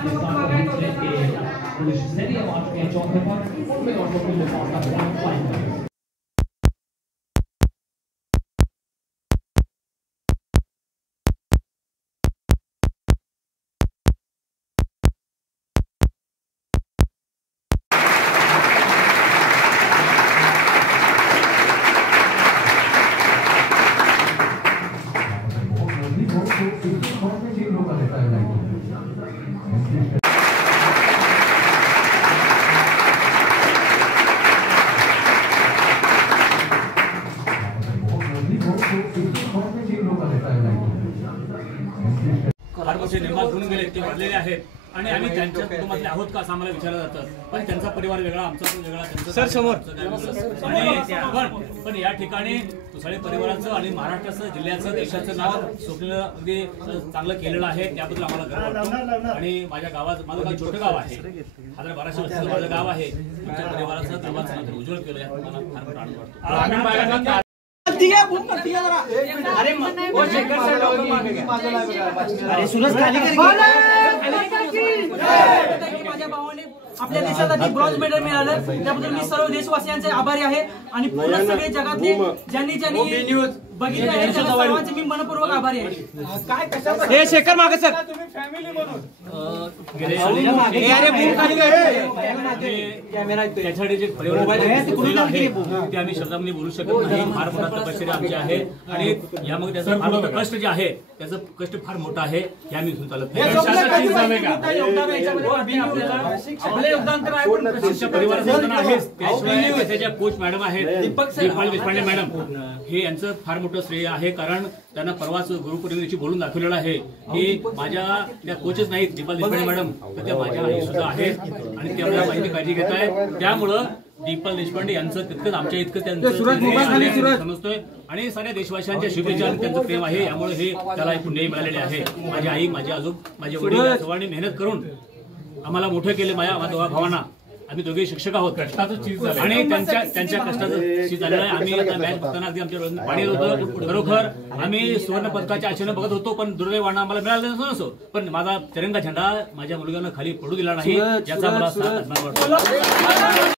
Serie match med John Pepper och med oss på Lukas. निर्माण होऊन गेले ते वाढलेले आहेत आणि आम्ही त्यांच्या कुटुंबातले आहोत का असं आम्हाला विचारलं जातं. पण त्यांचा परिवार वेगळा, आमचा वेगळा, त्यांचा सर समोर पण या ठिकाणी तुसाळे परिवाराचं आणि महाराष्ट्राचं, जिल्ह्याचं, देशाचं नाव स्वप्न अगदी चांगलं केलेलं आहे. त्याबद्दल आम्हाला गर्व वाटतो. आणि माझ्या गावात, माझं गाव छोटं गाव आहे, 1200 वर्षाचं माझं गाव आहे. तुमच्या परिवाराचं गावाचं नाव उज्ज्वल केलं यात मला फार मोठा आनंद वाटतो. अरे वो शेखर सर डॉक्टर मागे गया. अरे सुरज खाली माझ्या भावाने आपल्या देशासाठी ब्रॉन्झ मेडल मिळालं. त्याबद्दल मी सर्व देशवासियांचे आभारी आहे आणि पूर्ण सगळे जगातले ज्यांनी बघितलं आहे त्या सर्वांचे मी मनपूर्वक आभारी आहे. काय कसं हे शेखर मागे सर तुम्ही फॅमिली म्हणून त्यासाठी जे परिवार ते आम्ही शब्दामध्ये बोलू शकत नाही. फार मोठा तपश्चर्या आमची आहे आणि यामध्ये त्याचं फार मोठं कष्ट जे आहे त्याचं कष्ट फार मोठं आहे हे आम्ही इथून चालत नाही. परिवाराचं आहेच, त्याशिवाय त्याच्या कोच मॅडम आहेत दीपाली देशपांडे मॅडम, हे यांचं फार मोठं श्रेय आहे. कारण त्यांना परवाच गुरुपौर्णिमेची बोलून दाखवलेलं आहे की माझ्या त्या कोचच नाहीत दीपाली देशपांडे मॅडम, तर त्या माझ्या आई सुद्धा आहेत आणि ते आपल्याला माहिती काळजी घेत आहेत. त्यामुळं दीपाल देशपांडे यांचं तितकंच आमच्या इतकं त्यांचं समजतोय आणि साऱ्या देशवासियांच्या शुभेच्छा आणि त्यांचं प्रेम आहे. यामुळे हे त्याला पुण्य मिळालेले आहे. माझी आई, माझे आजोबा, माझे वडील या सर्वांनी मेहनत करून आम्हाला मोठं केलं. माझ्या दोघा भावांना, आम्ही दोघे शिक्षक आहोत, कष्टाचं चीज आणि त्यांच्या कष्टाचं चीज झालेलं आहे. आम्ही आता मॅच बघताना अगदी आमच्या डोळ्यात पाणी होतं. खरोखर आम्ही सुवर्ण पदकाच्या आशेने बघत होतो, पण दुर्दैवानं आम्हाला मिळालं नसो. पण माझा तिरंगा झेंडा माझ्या मुलग्यानं खाली पडू दिला नाही, याचा मला अभिमान वाटतो.